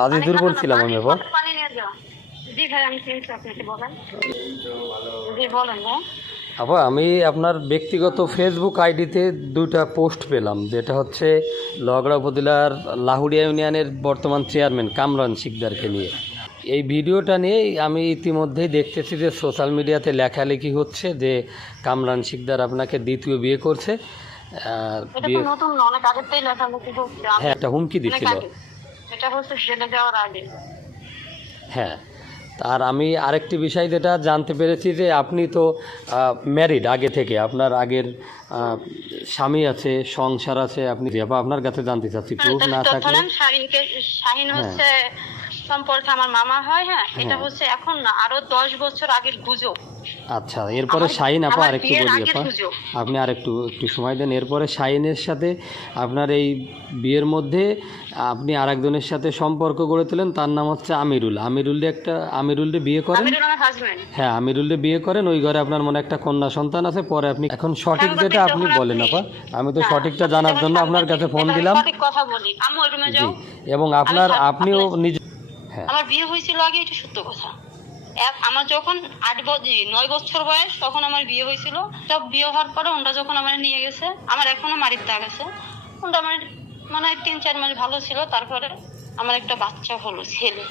আজিজুর বলছিলাম আমি বাবা। জি ভাই, আমি চিনছি আপনাকে, বলেন। জি বলেন ভাই। আপা, আমি আপনার ব্যক্তিগত ফেসবুক আইডিতে দুইটা পোস্ট পেলাম, যেটা হচ্ছে লোহাগড়া উপজেলার লাহুড়িয়া ইউনিয়নের বর্তমান চেয়ারম্যান কামরান শিকদারকে নিয়ে। এই ভিডিওটা নিয়েই আমি ইতিমধ্যেই দেখতেছি যে সোশ্যাল মিডিয়াতে লেখালেখি হচ্ছে যে কামরান শিকদার আপনাকে দ্বিতীয় বিয়ে করছে। নতুন না, অনেক আগের থেকে লেখালেখি হচ্ছে। হ্যাঁ, একটা হুমকি দিছিল। এটা হচ্ছে জেলে যাওয়ার আগে। হ্যাঁ, আর আমি আরেকটি বিষয় যেটা জানতে পেরেছি যে আপনি তো ম্যারিড আগে থেকে, আপনার আগের স্বামী আছে, সংসার আছে। আপনি আপনার কাছে জানতে চাচ্ছি, প্রুফ না থাকলে। শাহিন হচ্ছে সম্পর্কে আমার মামা হয়। হ্যাঁ, এটা হচ্ছে এখন না, আরো 10 বছর আগের গুজব। আচ্ছা, এরপরে শাহিন আপা আরেকটু বলি আপা, আপনি আরেকটু সময় দেন। এরপরে শাহিনের সাথে আপনার এই বিয়ের মধ্যে আপনি আরেকজনের সাথে সম্পর্ক গড়ে তোলেন, তার নাম হচ্ছে আমিরুল। আমিরুলকে বিয়ে করেন। হ্যাঁ, আমিরুলকে বিয়ে করেন। ওই ঘরে আপনার মনে একটা কন্যা সন্তান আছে। পরে আপনি এখন সঠিক যেটা আপনি বলেন আপা, আমি তো সঠিকটা জানার জন্য আপনার কাছে ফোন দিলাম। এবং আপনিও নিজে। হ্যাঁ, আমার বিয়ে হয়েছিল আগে, এটা সত্য কথা। আমার যখন 9 বছর বয়স, তখন আমার বিয়ে হয়েছিল। সব বিয়ে হওয়ার পরে ওনরা যখন আমার নিয়ে গেছে, আমার এখনো মারির দাগ আছে। ওনরা আমার মানে 3-4 মাস ভালো ছিল। তারপরে আমার একটা বাচ্চা হলো, ছেলে।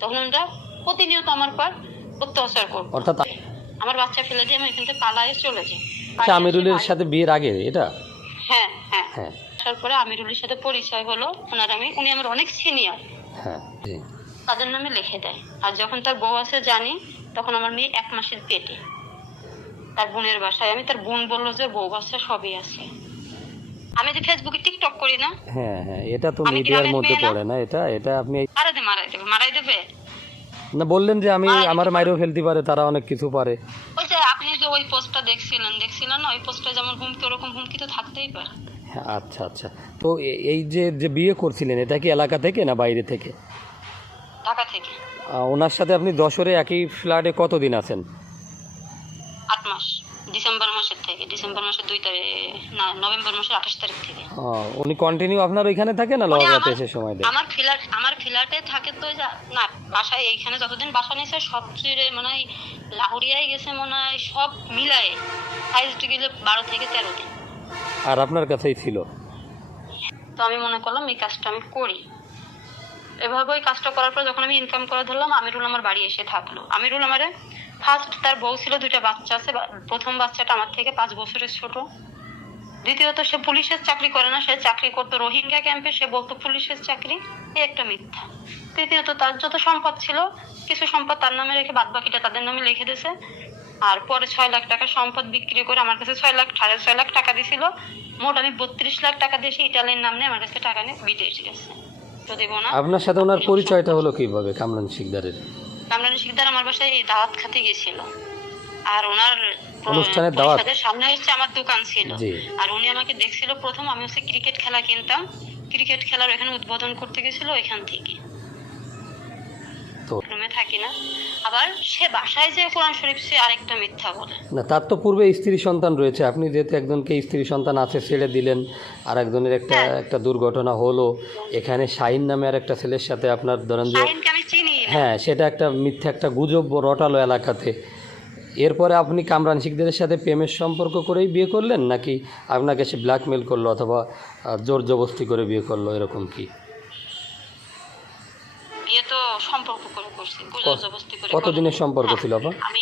তখন ওনরা প্রতিনিয়ত আমার পর অত্যাচার করতো। অর্থাৎ আমার বাচ্চা ফেলে দিয়ে আমি এখান থেকে পালায়ে চলে যাই। আমিরুলের সাথে বিয়ের আগে এটা? হ্যাঁ হ্যাঁ হ্যাঁ। তারপরে আমিরুলের সাথে পরিচয় হলো। উনি আমার অনেক সিনিয়র। হ্যাঁ, তাদের নামে লিখে দেয়। আর যখন তার বউ আছে জানি, তখন আমার মেয়ে 1 মাসের পেটে, তার বোনের বাসায়। আমি তার বোন বললো যে বউ বাচ্চা সবই আছে। আমি যে ফেসবুকে টিকটক করি না। হ্যাঁ হ্যাঁ, এটা তো মিডিয়ার মধ্যে পড়ে না। এটা আপনি মারাই দেবে না বললেন যে আমি আমার মাইরেও ফেলতে পারে, তারা অনেক কিছু পারে। ওই যে আপনি যে ওই পোস্টটা দেখছিলেন না, ওই পোস্টটা যেমন হুমকি, ওরকম হুমকি তো থাকতেই পারে। আচ্ছা আচ্ছা, তো এই যে বিয়ে করছিলেন, এটা কি এলাকা থেকে না বাইরে থেকে? ঢাকা থেকে। ওনার সাথে আপনি যশোরে একই ফ্ল্যাটে কতদিন আছেন? 8 মাস। ডিসেম্বর মাসের 2 তারিখ, না, নভেম্বর মাসের 28 তারিখ থেকে। উনি কন্টিনিউ আপনার ওইখানে থাকে না লোহাগড়াতে এসে সময় দেয়? আমার ফ্ল্যাটে থাকে তো। না, বাসায় এইখানে যতদিন বাসা নিয়েছে সব জুড়ে মনে হয় লাহুরিয়ায় গেছে, মনে হয় সব মিলায়ে হাইস্ট গেলে 12 থেকে 13 দিন। আর আপনার কাছেই ছিল? তো আমি মনে করলাম এই কাজটা আমি করি। এভাবে ওই কাজটা করার পর যখন আমি ইনকাম করা ধরলাম, আমিরুল আমার বাড়ি এসে থাকলো। আমিরুল আমারে ফার্স্ট, তার বউ ছিল, 2টা বাচ্চা আছে। প্রথম বাচ্চাটা আমার থেকে 5 বছরের ছোট। দ্বিতীয়ত, সে পুলিশের চাকরি করে না, সে চাকরি করতো রোহিঙ্গা ক্যাম্পে। সে বলতো পুলিশের চাকরি, এই একটা মিথ্যা। তৃতীয়ত, তার যত সম্পদ ছিল, কিছু সম্পদ তার নামে রেখে বাদ বাকিটা তাদের নামে লিখে দিয়েছে। আর পরে 6 লাখ টাকা সম্পদ বিক্রি করে আমার কাছে 6 লাখ টাকা দিয়েছিল। মোট আমি 32 লাখ টাকা দিয়েছি ইটালির নাম নিয়ে। আমার কাছে টাকা নিয়ে বিদেশ গেছে। তো দেবো না। আপনার সাথে ওনার পরিচয়টা হলো কিভাবে কামরান শিকদারের? কামরান শিকদার আমার বাসায় দাওয়াত খেতে গেছিল। আর ওনার অনুষ্ঠানের দাওয়াত সামনে হচ্ছে আমার দোকান ছিল। আর উনি আমাকে দেখছিল প্রথম। আমি হচ্ছে ক্রিকেট খেলা কিনতাম, ক্রিকেট খেলার এখানে উদ্বোধন করতে গেছিল। এখান থেকে রুমে থাকি না। আবার সে বাসায় যে কোরআন শরীফ, সে আরেকটা মিথ্যা বলে। না, তার তো পূর্বে স্ত্রী সন্তান রয়েছে। আপনি যেহেতু একজনকে স্ত্রী সন্তান আছে ছেড়ে দিলেন, আর একজনের একটা দুর্ঘটনা হলো, এখানে শাহিন নামে আর একটা ছেলের সাথে আপনার ধরেন যে, হ্যাঁ, সেটা একটা মিথ্যা, একটা গুজব রটালো এলাকাতে। এরপরে আপনি কামরান শিকদারের সাথে প্রেমের সম্পর্ক করেই বিয়ে করলেন, নাকি আপনাকে সে ব্ল্যাকমেল করলো অথবা জোর জবরদস্তি করে বিয়ে করলো, এরকম কি? বিয়ে তো সম্পর্ক করে করছি, জোর জবরদস্তি করে। কতদিনের সম্পর্ক ছিল আপা? আমি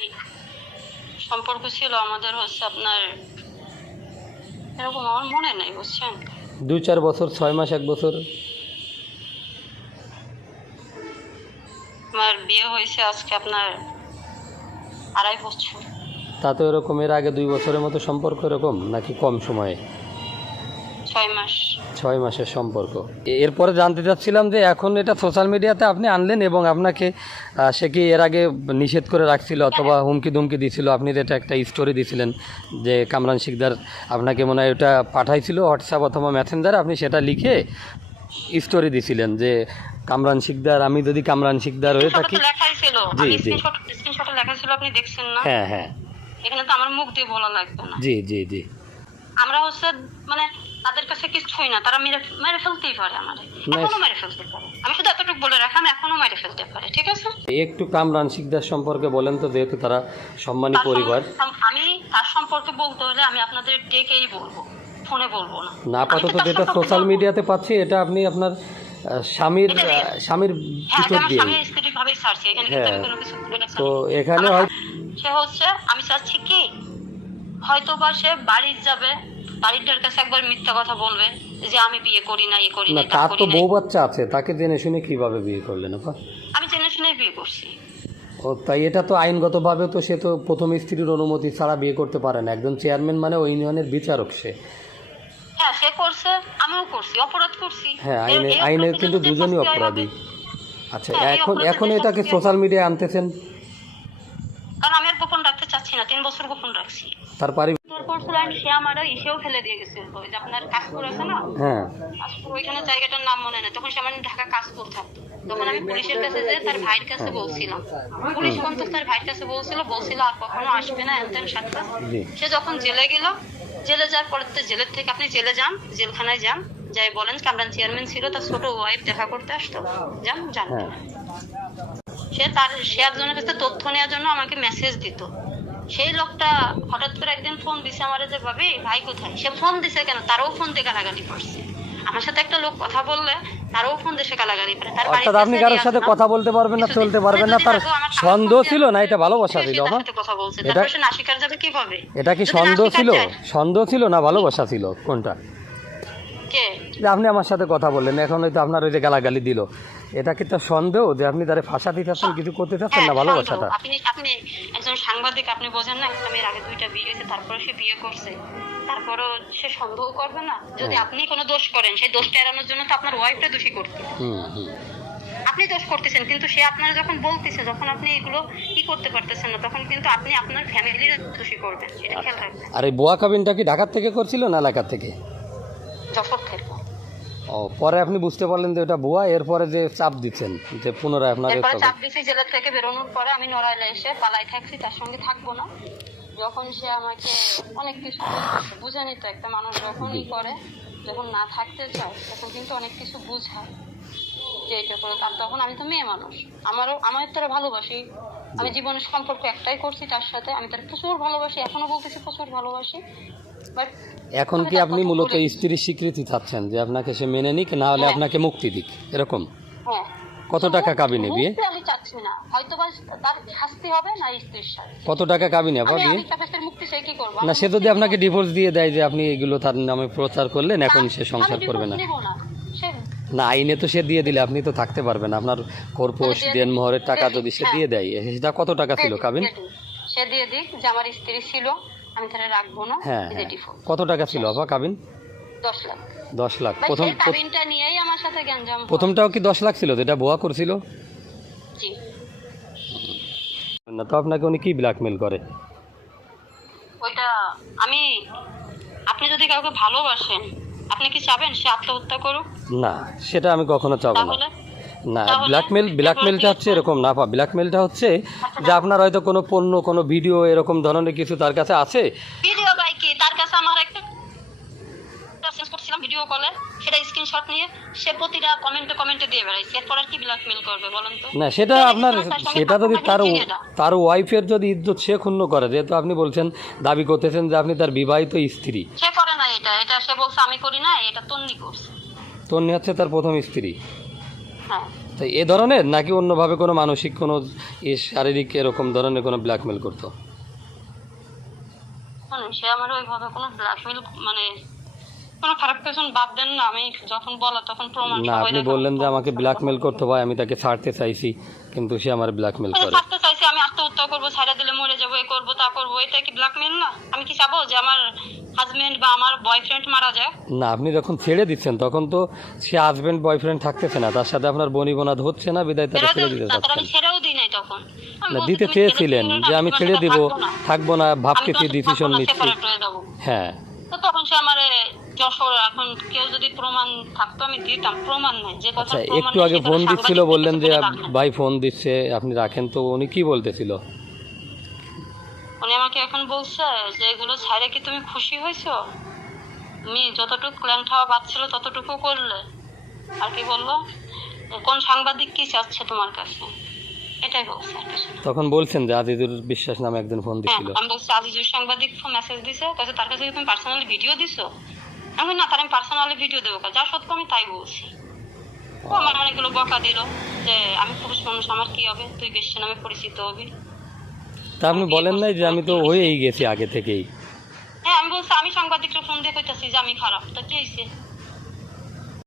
সম্পর্ক ছিল আমাদের হচ্ছে আপনার এরকম, আমার মনে নাই, বুঝছেন, 2-4 বছর, 6 মাস, 1 বছর। আমার বিয়ে হয়েছে আজকে আপনার 2.5 বছর। তাতে এরকম এর আগে 2 বছরের মতো সম্পর্ক, এরকম নাকি কম সময়ে? 6 মাস। 6 মাসের সম্পর্ক। এরপরে জানতে চাচ্ছিলাম যে এখন এটা সোশ্যাল মিডিয়াতে আপনি আনলেন, এবং আপনাকে সে কি এর আগে নিষেধ করে রাখছিল অথবা হুমকি দুমকি দিছিল? আপনি যেটা একটা স্টোরি দিছিলেন যে কামরান শিকদার আপনাকে মনে হয় ওটা পাঠাইছিল হোয়াটসঅ্যাপ অথবা মেসেঞ্জারে, আপনি সেটা লিখে স্টোরি দিছিলেন যে কামরান শিকদার, আমি যদি কামরান শিকদার হয়ে থাকি। জি জি, স্ক্রিনশটে লেখা ছিল, আপনি দেখছেন না? হ্যাঁ হ্যাঁ, এখানে তো আমার মুখ দিয়ে বলা লাগবে না। জি জি জি। আমরা হচ্ছে মানে তাদের কাছে কিছুই না, তারা মেরে মেরে ফেলতেই পারে আমারে, এখনো মেরে ফেলতে পারে। আমি শুধু এতটুকু বলে রাখলাম, এখনো মেরে ফেলতে পারে, ঠিক আছে? একটু কামরান শিকদার সম্পর্কে বলেন তো, যেহেতু তারা সম্মানী পরিবার। আমি তার সম্পর্কে বলতে হলে আমি আপনাদের ডেকেই বলবো, ফোনে বলবো না। না, আপাতত যেটা সোশ্যাল মিডিয়াতে পাচ্ছি এটা আপনি আপনার স্বামীর ভিতর দিয়ে। তো এখানে সে হচ্ছে, আমি চাচ্ছি কি হয়তো বা সে বাড়ির যাবে, বাড়িটার কাছে একবার মিথ্যা কথা বলবে যে আমি বিয়ে করি না, এ করি না, তা তার করি তো না। বউ বাচ্চা আছে, তাকে জেনে শুনে কিভাবে বিয়ে করলেন আপা? আমি জেনে শুনে বিয়ে করছি। ও তাই, এটা তো আইনগতভাবে তো সে তো প্রথম স্ত্রীর অনুমতি ছাড়া বিয়ে করতে পারে না। একজন চেয়ারম্যান মানে ওই ইউনিয়নের বিচারক সে। হ্যাঁ, সে করছে, আমিও করছি, অপরাধ করছি। হ্যাঁ, আইনে কিন্তু দুজনই অপরাধী। আচ্ছা, এখন এটাকে সোশ্যাল মিডিয়ায় আনতেছেন কারণ আমি আর গোপন রাখতে চাচ্ছি না, 3 বছর গোপন রাখছি। তার পারিবারিক সে আমার ইসেও ফেলে দিয়ে গেছিল, ওই যে আপনার কাশপুর আছে না, হ্যাঁ কাশপুর, ওইখানে জায়গাটার নাম মনে নেই, তখন সে আমার ঢাকা কাশপুর থাকতো। তখন আমি পুলিশের কাছে যে তার ভাইয়ের কাছে বলছিলাম, পুলিশ পর্যন্ত তার ভাইয়ের কাছে বলছিল আর কখনো আসবে না, এনতেন সাতটা। সে যখন জেলে গেল, জেলে যাওয়ার পরে তো জেলের থেকে আপনি জেলে যান, জেলখানায় যান, যাই বলেন কামরান চেয়ারম্যান ছিল, তার ছোট ওয়াইফ দেখা করতে আসতো, যান। সে একজনের কাছে তথ্য নেওয়ার জন্য আমাকে মেসেজ দিত। সেই লোকটা হঠাৎ করে একদিন ফোন দিছে আমারে যে ভাবি ভাই কোথায়। সে ফোন দিছে কেন, তারও ফোন দিয়ে গালাগালি করছে। আমার সাথে একটা লোক কথা বললে তারও ফোন দিয়ে সে গালাগালি করে। তার বাড়িতে আপনি কারোর সাথে কথা বলতে পারবেন না, চলতে পারবেন না, তার সন্দেহ ছিল না, এটা ভালোবাসা ছিল? কথা বলছে, তারপর সে নাশিকার যাবে কিভাবে? এটা কি সন্দেহ ছিল না ভালোবাসা ছিল, কোনটা? যে আপনি আমার সাথে কথা বললেন, এখন হয়তো আপনার ওই যে গালাগালি দিল, এটা কি তার সন্দেহ যে আপনি তারে ফাঁসাতে চাচ্ছেন, কিছু করতে চাচ্ছেন না ভালোবাসাটা? আপনি একজন সাংবাদিক, আপনি বোঝেন না, একটা মেয়ের আগে 2টা বিয়ে হয়েছে, তারপরে সে বিয়ে করছে, তারপরও সে সন্দেহ করবে না? যদি আপনি কোনো দোষ করেন, সেই দোষটা এড়ানোর জন্য তো আপনার ওয়াইফটা দোষী করতে, আপনি দোষ করতেছেন, কিন্তু সে আপনারা যখন বলতেছে, যখন আপনি এগুলো কি করতে পারতেছেন না, তখন কিন্তু আপনি আপনার ফ্যামিলির দোষী করবেন, সেটা খেয়াল রাখবেন। আর এই বুয়া কাবিনটা কি ঢাকা থেকে করছিল না এলাকা থেকে? যশোর থেকে। ও, পরে আপনি বুঝতে পারলেন যে এটা বুয়া, এরপরে যে চাপ দিচ্ছেন যে পুনরায় আপনার চাপ দিচ্ছি, জেলা থেকে বেরোনোর পরে আমি নড়াইলে এসে পালাই থাকছি, তার সঙ্গে থাকবো না। যখন সে আমাকে অনেক কিছু বুঝানি, তো একটা মানুষ যখনই করে, যখন না থাকতে চায়, তখন কিন্তু অনেক কিছু বুঝায় যে এটা করে। আর তখন আমি তো মেয়ে মানুষ, আমার তারা ভালোবাসি, আমি জীবনের সম্পর্ক একটাই করছি তার সাথে, আমি তার প্রচুর ভালোবাসি, এখনো বলতেছি প্রচুর ভালোবাসি। বাট এখন কি আপনি মূলত স্ত্রীর স্বীকৃতি চাচ্ছেন যে আপনাকে সে মেনে নিক, না হলে আপনাকে মুক্তি দিক, এরকম? হ্যাঁ। কত টাকা কাবিনে বিয়ে? আমি চাচ্ছি না, হয়তো বা তার শাস্তি হবে না স্ত্রীর সাথে। কত টাকা কাবিনে আপা বিয়ে? মুক্তি চাই, কি করব না, সে যদি আপনাকে ডিভোর্স দিয়ে দেয় যে আপনি এগুলো তার নামে প্রচার করলেন, এখন সে সংসার করবে না? না, আইনে তো সে দিয়ে দিলে আপনি তো থাকতে পারবেন। আপনার কর্পোস দেনমোহরের টাকা যদি সে দিয়ে দেয়, সেটা কত টাকা ছিল কাবিন? সে দিয়ে দিক, যে আমার স্ত্রী ছিল, আমি তারা রাখবো না। হ্যাঁ, কত টাকা ছিল আপা কাবিন? 10 লাখ। 10 লাখ প্রথম কাবিনটা নিয়েই আমার সাথে গ্যাঞ্জাম। প্রথমটাও কি 10 লাখ ছিল যেটা বুয়া করছিল? জি। না, তো আপনাকে উনি কি ব্ল্যাকমেল করে? ওইটা আপনি যদি কাউকে ভালোবাসেন, আপনি কি চাবেন সে আত্মহত্যা করুক? না, সেটা আমি কখনো চাবো না। না, ব্ল্যাকমেলটা হচ্ছে এরকম না, ব্ল্যাকমেলটা হচ্ছে যে আপনার হয়তো কোনো পণ্য, কোনো ভিডিও, এরকম ধরনের কিছু তার কাছে আছে। ভিডিও বাই কি তার কাছে আমার একটা সেন্ড করছিলাম ভিডিও কলে, সেটা স্ক্রিনশট নিয়ে সে প্রতিটা কমেন্টে দিয়ে বেড়াইছে। এরপর আর কি ব্ল্যাকমেল করবে বলেন তো? না, সেটা আপনার, সেটা যদি তার ওয়াইফের যদি ইজ্জত সে ক্ষুণ্ণ করে, যেহেতু আপনি বলছেন, দাবি করতেছেন যে আপনি তার বিবাহিত স্ত্রী। সে করে না, এটা সে বলছে আমি করি না, এটা তন্নি করছে। তন্নি হচ্ছে তার প্রথম স্ত্রী? হ্যাঁ। তাই এ ধরনের, নাকি অন্যভাবে কোনো মানসিক, কোনো শারীরিক এরকম ধরনের কোনো ব্ল্যাকমেল করতো? সে আমার ওইভাবে কোনো ব্ল্যাকমেল, মানে কোনো খারাপ পেছন বাদ দেন না, আমি যখন বলা তখন প্রমাণ। না, আপনি বললেন যে আমাকে ব্ল্যাকমেল করতে হয়, আমি তাকে ছাড়তে চাইছি, কিন্তু সে আমার ব্ল্যাকমেল করে। ছাড়তে চাইছি, আমি আত্মহত্যা করবো, ছাড়া দিলে মরে যাবো, এই করবো তা করবো, এটা কি ব্ল্যাকমেল না? আমি কি চাবো যে আমার হাজবেন্ড বা আমার বয়ফ্রেন্ড মারা যায়? না, আপনি যখন ছেড়ে দিচ্ছেন তখন তো সে হাজবেন্ড বয়ফ্রেন্ড থাকতেছে না, তার সাথে আপনার বনিবনাদ হচ্ছে না, বিদায় তারা ছেড়ে দিতে চাচ্ছেন। আমি ছেড়েও দিই নাই তখন। না, দিতে চেয়েছিলেন যে আমি ছেড়ে দিব, থাকবো না, ভাবতেছি, ডিসিশন নিচ্ছি। হ্যাঁ, তো তখন সে আমার যশোর, এখন কেউ যদি প্রমাণ থাকতো আমি দিতাম, প্রমাণ নাই যে কথা। আচ্ছা, একটু আগে ফোন দিচ্ছিল, বললেন যে ভাই ফোন দিচ্ছে, আপনি রাখেন তো। উনি কি বলতেছিল? উনি আমাকে এখন বলছে যে এগুলো ছাড়ে কি তুমি খুশি হয়েছো? তুমি যতটুকু ল্যাংঠাওয়া বাচ্ছিল ততটুকু করলে। আর কি বললো, কোন সাংবাদিক কি চাচ্ছে তোমার কাছে, এটাই বলছে আর কিছু না। তখন বলছেন যে আজিজুর বিশ্বাস নামে একজন ফোন হ্যাঁ, দিছিল। আমি বলছি আজিজুর সাংবাদিক মেসেজ দিছে, তাহলে তার কাছে কি তুমি পার্সোনালি ভিডিও দিছো? আমি বলি, না, তার আমি পার্সোনালি ভিডিও দেবো, যা সত্য আমি তাই বলছি। ও আমার অনেকগুলো বকা দিল যে আমি পুরুষ মানুষ, আমার কি হবে, তুই বেশ্যা নামে পরিচিত হবি। তা আপনি বলেন নাই যে আমি তো হয়েই গেছি আগে থেকেই? হ্যাঁ, আমি বলছি আমি সাংবাদিকরা ফোন দিয়ে কইতাছি যে আমি খারাপ, তা কি হয়েছে?